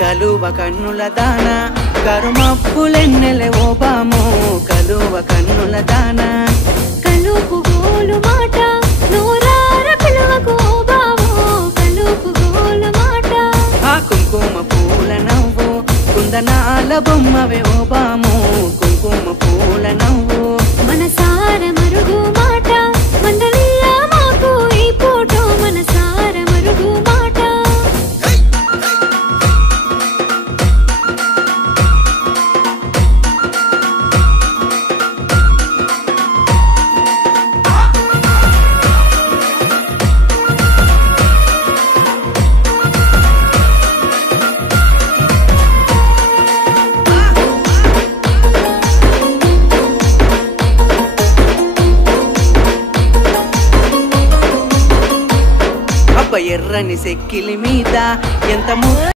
కలువ కన్నుల దాన కరుమప్పులెన్నెలే ఓ బాము కలువ కన్నుల దాన కలుపు గోలు మాట నోరార పిలువకు ఓ బావో కలుపు గోలు మాట ఆ కుంకుమ పూల నవ్వు కుందనాల బొమ్మవే ఓ బాము కుంకుమ పూల నవ్వు మనసార మరుగు మాట మందలియ మాకు ఈ ఫోటో మనసార మరుగు మాట ఎర్రని సెక్కిలి మీద ఎంత